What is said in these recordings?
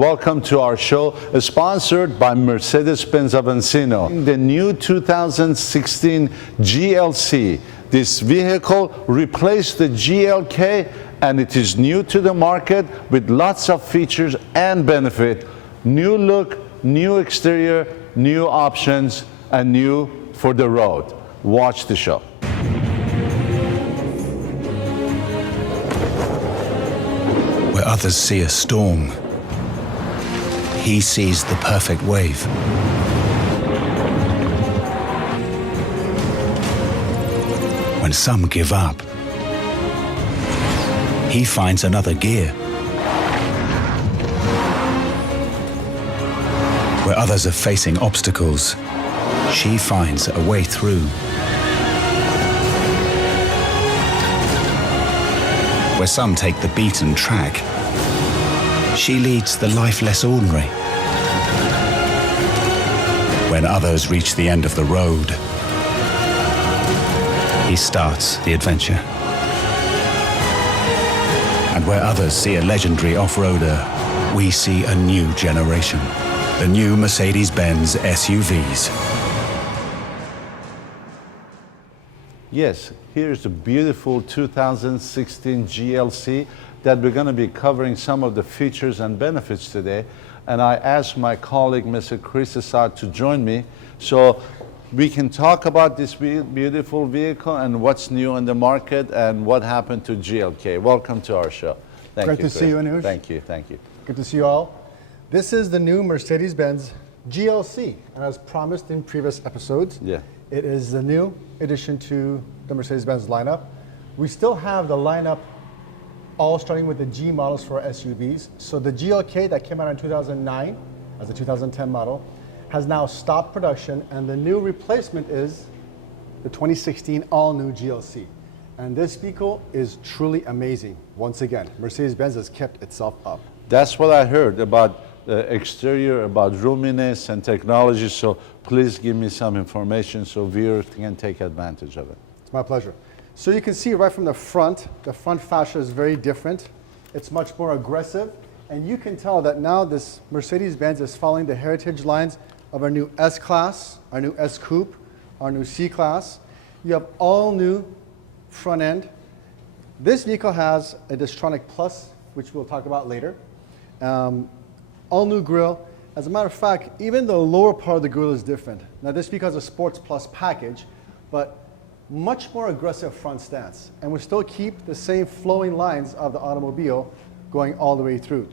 welcome to our show, sponsored by Mercedes Benz of Encino. The new 2016 GLC. This vehicle replaced the GLK, and it is new to the market with lots of features and benefit. New look, new exterior, new options, and new for the road. Watch the show. Where others see a storm, he sees the perfect wave. When some give up, he finds another gear. Where others are facing obstacles, she finds a way through. Where some take the beaten track, she leads the life less ordinary. When others reach the end of the road, he starts the adventure. And where others see a legendary off-roader, we see a new generation. The new Mercedes Benz SUVs. Yes, here's a beautiful 2016 GLC that we're going to be covering some of the features and benefits today. And I asked my colleague, Mr. Chris Assad, to join me so we can talk about this beautiful vehicle and what's new in the market and what happened to GLK. Welcome to our show. Thank you. Great to see you, Anoush. Thank you, thank you. Good to see you all. This is the new Mercedes Benz GLC, and as promised in previous episodes, it is the new addition to the Mercedes Benz lineup. We still have the lineup all starting with the G models for SUVs. So the GLK that came out in 2009 as a 2010 model has now stopped production, and the new replacement is the 2016 all-new GLC. And this vehicle is truly amazing. Once again, Mercedes-Benz has kept itself up. That's what I heard about the exterior, about roominess and technology, so please give me some information so viewers can take advantage of it. It's my pleasure. So you can see right from the front fascia is very different. It's much more aggressive, and you can tell that now this Mercedes-Benz is following the heritage lines of our new S-Class, our new S-Coupe, our new C-Class. You have all new front end. This vehicle has a Distronic Plus, which we'll talk about later. All new grille. As a matter of fact, even the lower part of the grille is different. Now this vehicle has a Sports Plus package, but much more aggressive front stance. And we still keep the same flowing lines of the automobile going all the way through.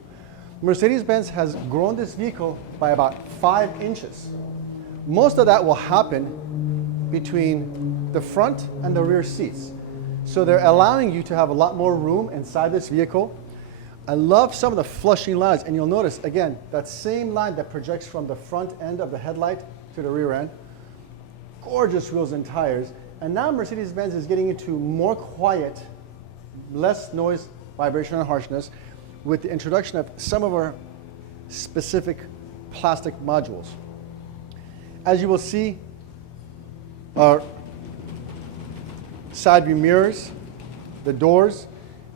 Mercedes-Benz has grown this vehicle by about 5 inches. Most of that will happen between the front and the rear seats. So they're allowing you to have a lot more room inside this vehicle. I love some of the flushing lines, and you'll notice, again, that same line that projects from the front end of the headlight to the rear end. Gorgeous wheels and tires. And now Mercedes-Benz is getting into more quiet, less noise, vibration, and harshness with the introduction of some of our specific plastic modules. As you will see, our side view mirrors, the doors,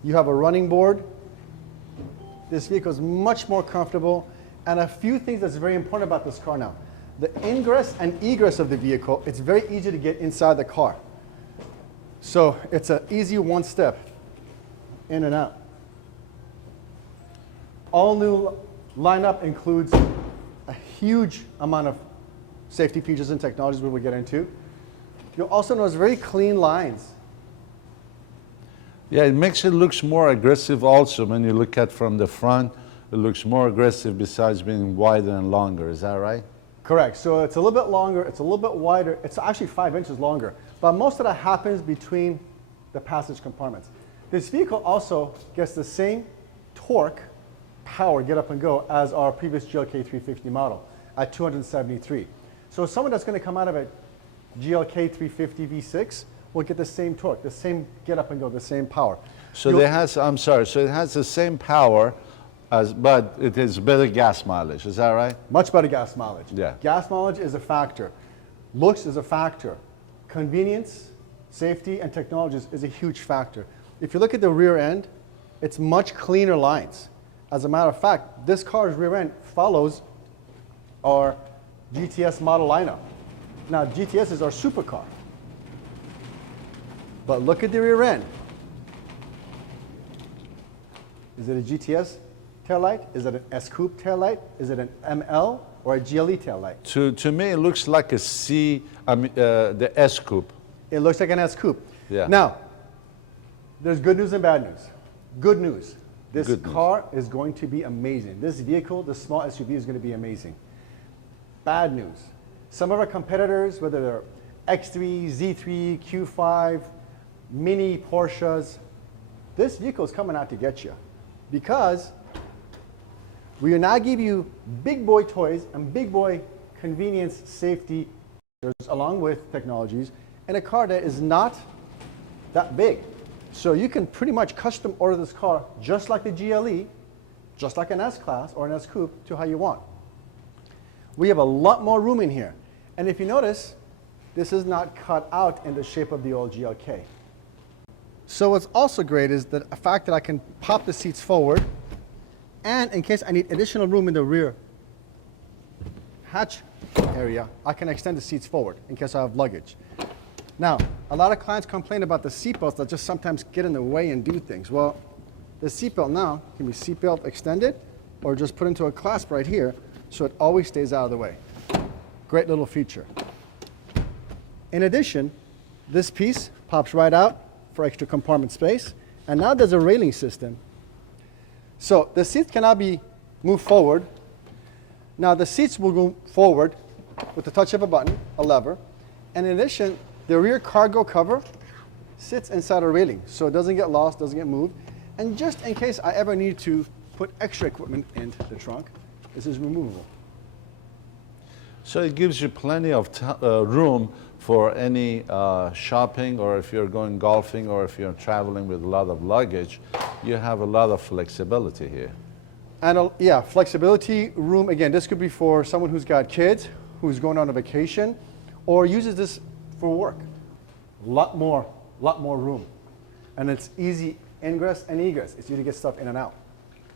you have a running board. This vehicle is much more comfortable, and a few things that's very important about this car now. The ingress and egress of the vehicle, it's very easy to get inside the car. So it's an easy one step in and out. All new lineup includes a huge amount of safety features and technologies we will get into. You'll also notice very clean lines. Yeah, it makes it looks more aggressive also when you look at from the front. It looks more aggressive besides being wider and longer. Is that right? Correct. So it's a little bit longer, it's a little bit wider. It's actually 5 inches longer. But most of that happens between the passage compartments. This vehicle also gets the same torque, power, get up and go, as our previous GLK 350 model at 273. So someone that's going to come out of a GLK 350 V6 will get the same torque, the same get up and go, the same power. So it has, I'm sorry, so it has the same power, but it has better gas mileage, is that right? Much better gas mileage. Yeah. Gas mileage is a factor. Looks is a factor. Convenience, safety, and technologies is a huge factor. If you look at the rear end, it's much cleaner lines. As a matter of fact, this car's rear end follows our GTS model lineup. Now, GTS is our supercar. But look at the rear end. Is it a GTS taillight? Is it an S-Coupe taillight? Is it an ML or a GLE taillight? To me, it looks like a the S-Coupe. It looks like an S-Coupe. Yeah. Now, there's good news and bad news. Good news. This car is going to be amazing. This vehicle, the small SUV, is going to be amazing. Bad news. Some of our competitors, whether they're X3, Z3, Q5, mini Porsches, this vehicle is coming out to get you because we will now give you big boy toys and big boy convenience, safety, along with technologies, in a car that is not that big. So you can pretty much custom order this car just like the GLE, just like an S-Class or an S-Coupe to how you want. We have a lot more room in here. And if you notice, this is not cut out in the shape of the old GLK. So what's also great is the fact that I can pop the seats forward, and in case I need additional room in the rear hatch area, I can extend the seats forward in case I have luggage. Now, a lot of clients complain about the seatbelts that just sometimes get in the way and do things. Well, the seatbelt now can be seatbelt extended or just put into a clasp right here so it always stays out of the way. Great little feature. In addition, this piece pops right out for extra compartment space, and now there's a railing system. So the seats can now be moved forward. Now the seats will go forward with the touch of a button, a lever, and in addition, the rear cargo cover sits inside a railing, so it doesn't get lost, doesn't get moved. And just in case I ever need to put extra equipment into the trunk, this is removable. So it gives you plenty of room for any shopping, or if you're going golfing, or if you're traveling with a lot of luggage, you have a lot of flexibility here. And yeah, flexibility, room, again, this could be for someone who's got kids, who's going on a vacation, or uses this for work. A lot more room. And it's easy ingress and egress. It's easy to get stuff in and out.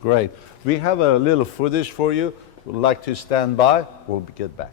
Great. We have a little footage for you. Would like to stand by? We'll get back.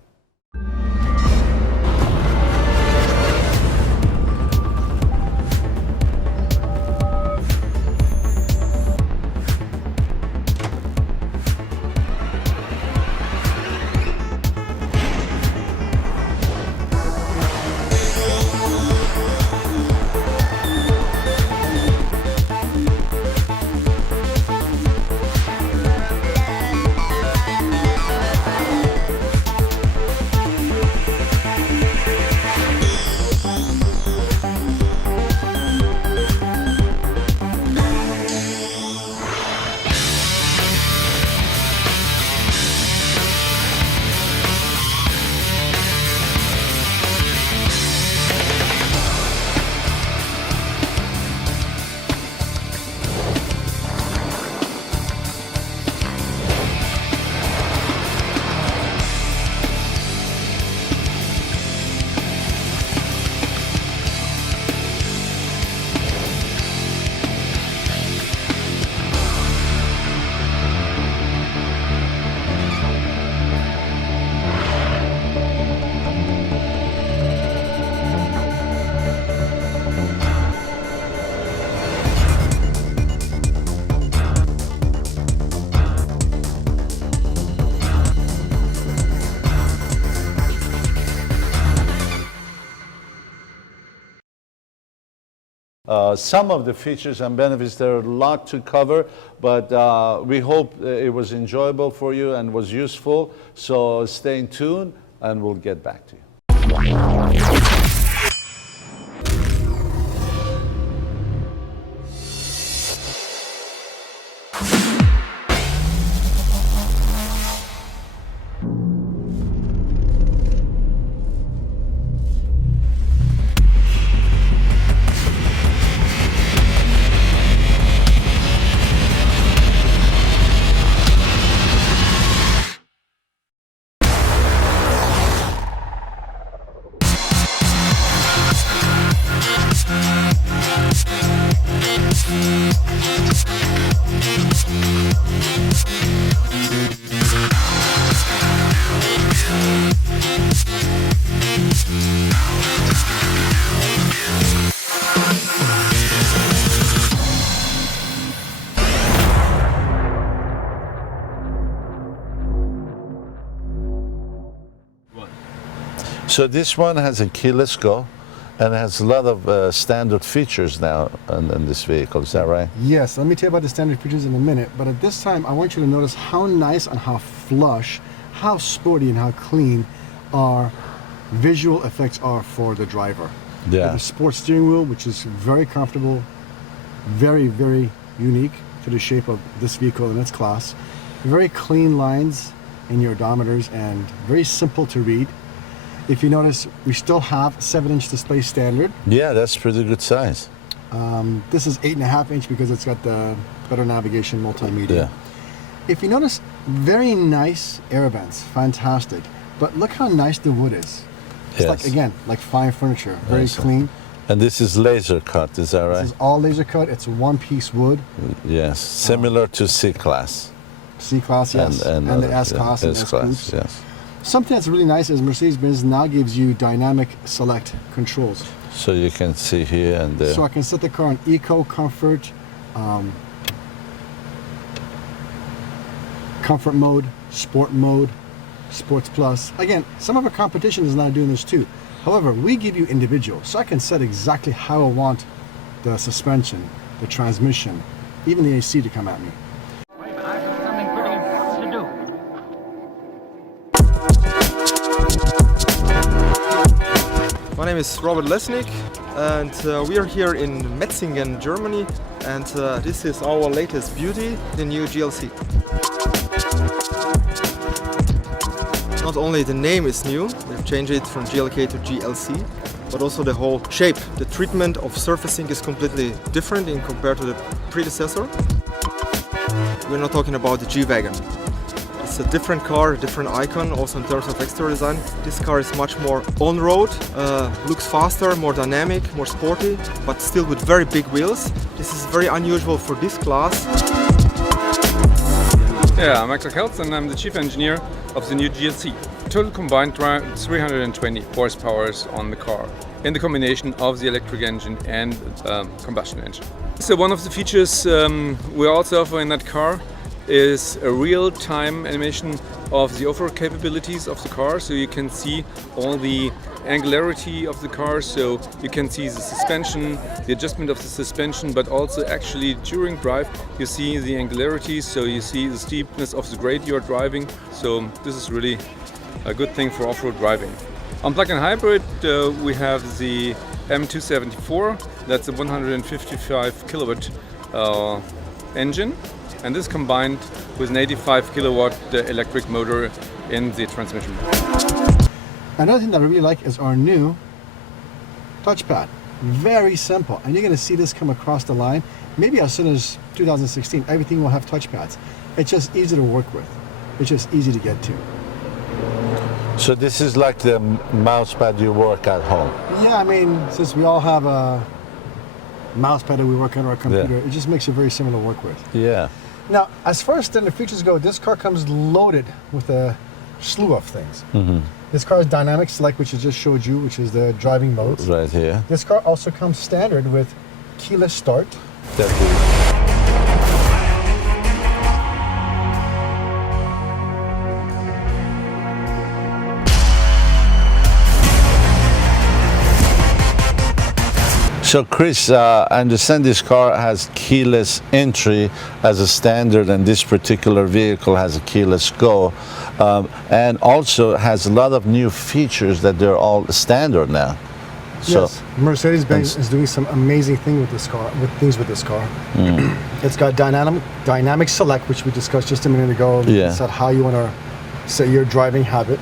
Some of the features and benefits, there are a lot to cover, but we hope it was enjoyable for you and was useful. So stay tuned and we'll get back to you. So this one has a keyless go and has a lot of standard features now in this vehicle, is that right? Yes, let me tell you about the standard features in a minute, but at this time I want you to notice how nice and how flush, how sporty and how clean our visual effects are for the driver. Yeah. The sports steering wheel, which is very comfortable, very, very unique to the shape of this vehicle in its class. Very clean lines in your odometers and very simple to read. If you notice, we still have 7-inch display standard. Yeah, that's pretty good size. This is 8.5-inch because it's got the better navigation multimedia. Yeah. If you notice, very nice air vents, fantastic. But look how nice the wood is. It's Yes. like, again, like fine furniture, very Yes. clean. And this is laser cut, is that right? This is all laser cut. It's one-piece wood. Yes, similar to C-Class. C-Class, yes, and the other- S-Class and S-Class, S-Coupes. yes. Something that's really nice is Mercedes-Benz now gives you dynamic select controls. So you can see here and there. So I can set the car on Eco, Comfort, Comfort mode, Sport mode, Sports Plus. Again, some of our competition is now doing this too. However, we give you individual, so I can set exactly how I want the suspension, the transmission, even the AC to come at me. Wait, but I have something pretty important to do. My name is Robert Lesnick, and we are here in Metzingen, Germany, and this is our latest beauty, the new GLC. Not only the name is new, we've changed it from GLK to GLC, but also the whole shape. The treatment of surfacing is completely different in compared to the predecessor. We're not talking about the G-Wagon. It's a different car, a different icon, also in terms of exterior design. This car is much more on-road, looks faster, more dynamic, more sporty, but still with very big wheels. This is very unusual for this class. Yeah, I'm Axel Kelz and I'm the chief engineer of the new GLC. Total combined 320 horsepower on the car in the combination of the electric engine and combustion engine. So one of the features we also offer in that car is a real-time animation of the off-road capabilities of the car, so you can see all the angularity of the car, so you can see the suspension, the adjustment of the suspension, but also actually during drive you see the angularity, so you see the steepness of the grade you're driving, so this is really a good thing for off-road driving. On plug-in hybrid we have the M274, that's a 155 kilowatt engine, and this combined with an 85 kilowatt electric motor in the transmission. Another thing that I really like is our new touchpad. Very simple, and you're going to see this come across the line. Maybe as soon as 2016, everything will have touchpads. It's just easy to work with. It's just easy to get to. So this is like the mouse pad you work at home. Yeah, I mean, since we all have a mouse pad that we work on our computer, it just makes it very similar to work with. Yeah. Now, as far as standard features go, this car comes loaded with a slew of things. This car is dynamic select, which I just showed you, which is the driving modes. Right here. This car also comes standard with keyless start. So Chris, I understand this car has keyless entry as a standard, and this particular vehicle has a keyless go, and also has a lot of new features that they're all standard now. So, Yes, Mercedes-Benz is doing some amazing things with this car. It's got dynamic select, which we discussed just a minute ago. Yeah. It's how you want to set your driving habit.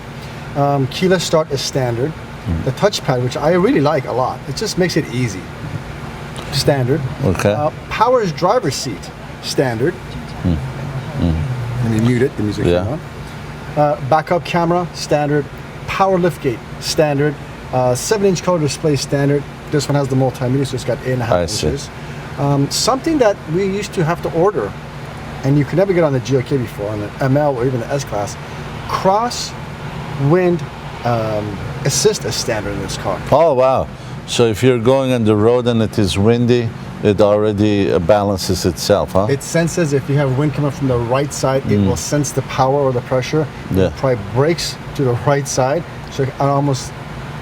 Keyless start is standard. The touchpad, which I really like a lot, it just makes it easy. Standard. Okay. Powers driver's seat, standard. Let me mute it, the music Yeah. came on. Backup camera, standard. Power liftgate, standard. 7-inch color display, standard. This one has the multimedia, so it's got 8.5 I see. inches. Something that we used to have to order, and you could never get on the GLK before, on the ML or even the S-Class, cross-wind assist is standard in this car. oh wow. So if you're going on the road and it is windy, it already balances itself, huh? It senses if you have wind coming from the right side, it will sense the power or the pressure. Yeah. It probably brakes to the right side, so it almost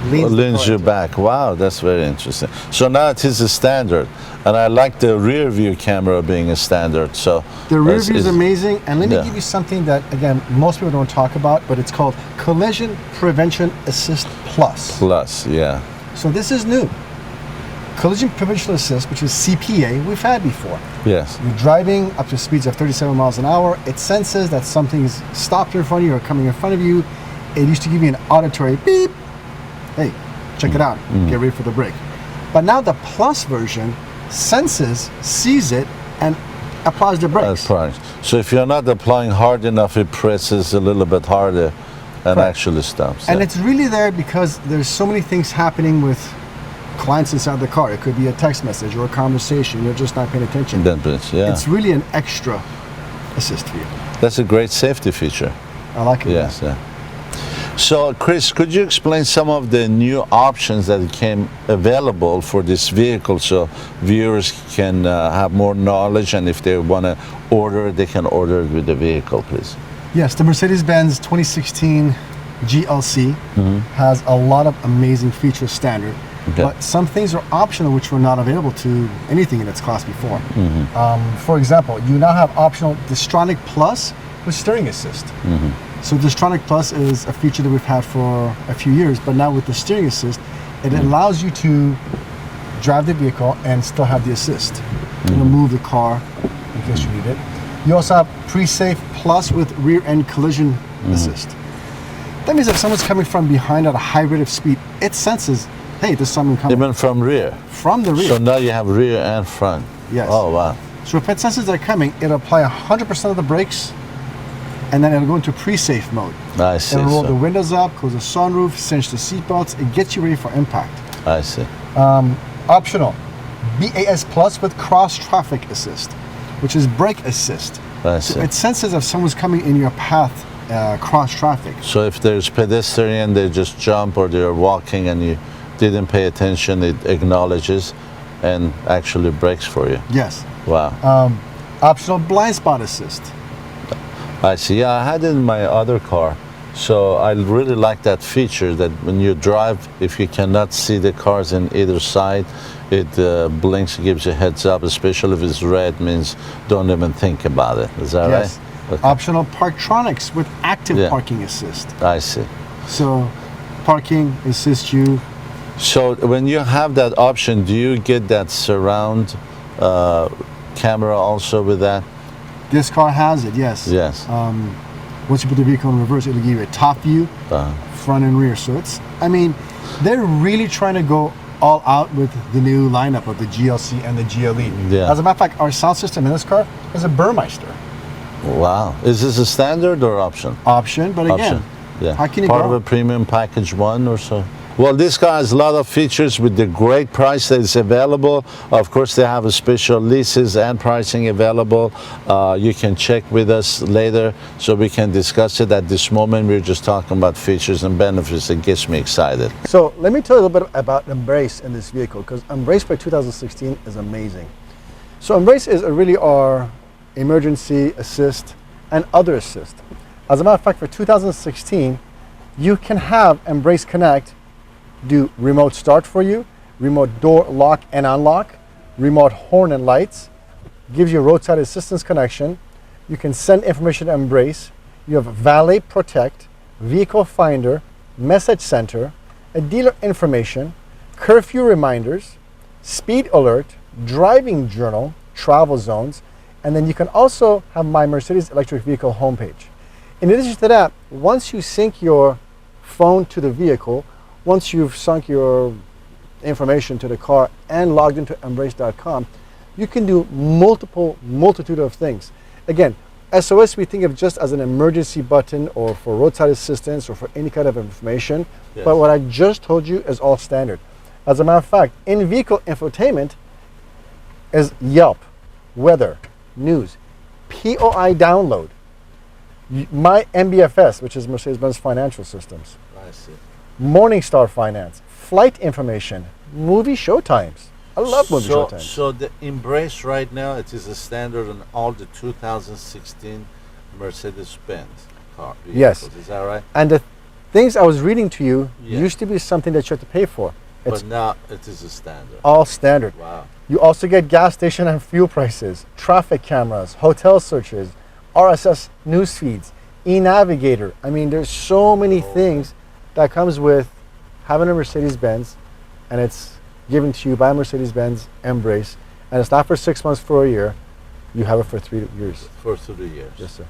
leans you back. Wow, that's very interesting. So now it is a standard, and I like the rear view camera being a standard. So the rear view is amazing, and let me yeah. give you something that, again, most people don't talk about, but it's called Collision Prevention Assist Plus. Plus, yeah. So this is new. Collision Prevention Assist, which is CPA, we've had before. Yes. You're driving up to speeds of 37 miles an hour. It senses that something's stopped in front of you or coming in front of you. It used to give you an auditory beep. Hey, check it out. Get ready for the brake. But now the Plus version senses, sees it, and applies the brakes. That's right. So if you're not applying hard enough, it presses a little bit harder and Correct. actually stops. And yeah. it's really there because there's so many things happening with clients inside the car. It could be a text message or a conversation. You're just not paying attention. Yeah. It's really an extra assist for you. That's a great safety feature. I like it. Yes, yeah. So, Chris, could you explain some of the new options that came available for this vehicle so viewers can have more knowledge, and if they want to order, they can order it with the vehicle, please? Yes, the Mercedes Benz 2016 GLC has a lot of amazing features standard, Okay. but some things are optional which were not available to anything in its class before. For example, you now have optional Distronic Plus with steering assist. So Distronic Plus is a feature that we've had for a few years, but now with the steering assist, it allows you to drive the vehicle and still have the assist. You know, move the car in case you need it. You also have Pre-Safe Plus with rear end collision assist. That means if someone's coming from behind at a high rate of speed, it senses, hey, there's someone coming. Even from rear? From the rear. So now you have rear and front? Yes. Oh, wow. So if it senses they're coming, it'll apply 100% of the brakes, and then it'll go into pre-safe mode. I see. It'll roll So- the windows up, close the sunroof, cinch the seatbelts. It gets you ready for impact. I see. Optional, BAS Plus with cross traffic assist, which is brake assist. I So see. it senses if someone's coming in your path, cross traffic. So if there's pedestrian, they just jump, or they're walking and you didn't pay attention, it acknowledges and actually brakes for you. Yes. Wow. Optional blind spot assist. I see. Yeah, I had it in my other car. So I really like that feature that when you drive, if you cannot see the cars in either side, it blinks, gives you a heads up, especially if it's red, means don't even think about it. Is that Yes. right? Okay. Optional Parktronics with active Yeah. parking assist. I see. So parking assists you. So when you have that option, do you get that surround camera also with that? This car has it, yes. Yes. Once you put the vehicle in reverse, it'll give you a top view, front and rear. So it's, I mean, they're really trying to go all out with the new lineup of the GLC and the GLE. Yeah. As a matter of fact, our sound system in this car is a Burmeister Wow. Is this a standard or option? option, but again, Option. Yeah. how can you Part go? of a premium package one or so? Well, this car has a lot of features with the great price that is available. Of course, they have a special leases and pricing available. You can check with us later so we can discuss it. At this moment, we're just talking about features and benefits. It gets me excited. So let me tell you a little bit about Embrace in this vehicle, because Embrace by 2016 is amazing. So Embrace is really our emergency assist and other assist. As a matter of fact, for 2016, you can have Embrace Connect do remote start for you, remote door lock and unlock, remote horn and lights, gives you roadside assistance connection. You can send information to Embrace. You have Valet Protect, Vehicle Finder, Message Center, a dealer information, curfew reminders, speed alert, driving journal, travel zones, and then you can also have my Mercedes electric vehicle homepage. In addition to that, once you sync your phone to the vehicle, once you've sunk your information to the car and logged into embrace.com, you can do multitude of things. Again, SOS we think of just as an emergency button or for roadside assistance or for any kind of information. Yes. But what I just told you is all standard. As a matter of fact, in-vehicle infotainment is Yelp, weather, news, POI download, my MBFS, which is Mercedes-Benz Financial Systems, I see. Morningstar Finance, flight information, movie showtimes. I love movie showtimes. So the Embrace right now, it is a standard on all the 2016 Mercedes-Benz car vehicles. Yes. Is that right? And things I was reading to you Yeah. used to be something that you had to pay for. It's But now it is a standard. all standard. Wow. You also get gas station and fuel prices, traffic cameras, hotel searches, RSS news feeds, e-navigator. I mean, there's so many things that comes with having a Mercedes-Benz, and it's given to you by Mercedes-Benz Embrace, and it's not for 6 months, for a year. You have it for 3 years. For 3 years. Yes, sir.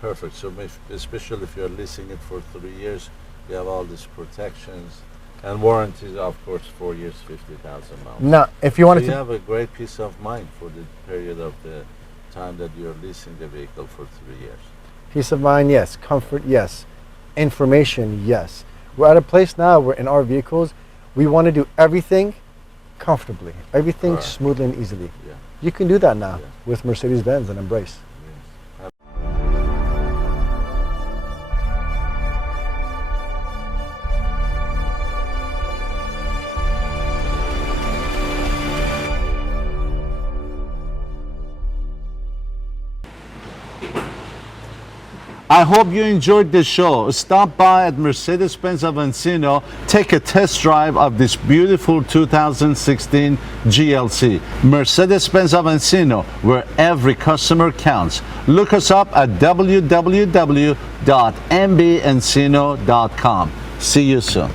Perfect. So especially if you're leasing it for 3 years, you have all these protections and warranties, of course, 4 years, 50,000 miles. Now, if you So wanted you to, have a great peace of mind for the period of the time that you're leasing the vehicle for 3 years. peace of mind, yes. Comfort, yes. Information, yes. We're at a place now where in our vehicles, we want to do everything comfortably, everything Correct. smoothly and easily. Yeah. You can do that now Yeah. with Mercedes-Benz and Embrace. Yes. I hope you enjoyed the show. Stop by at Mercedes Benz of Encino, take a test drive of this beautiful 2016 GLC. Mercedes Benz of Encino, where every customer counts. Look us up at www.mbencino.com. See you soon.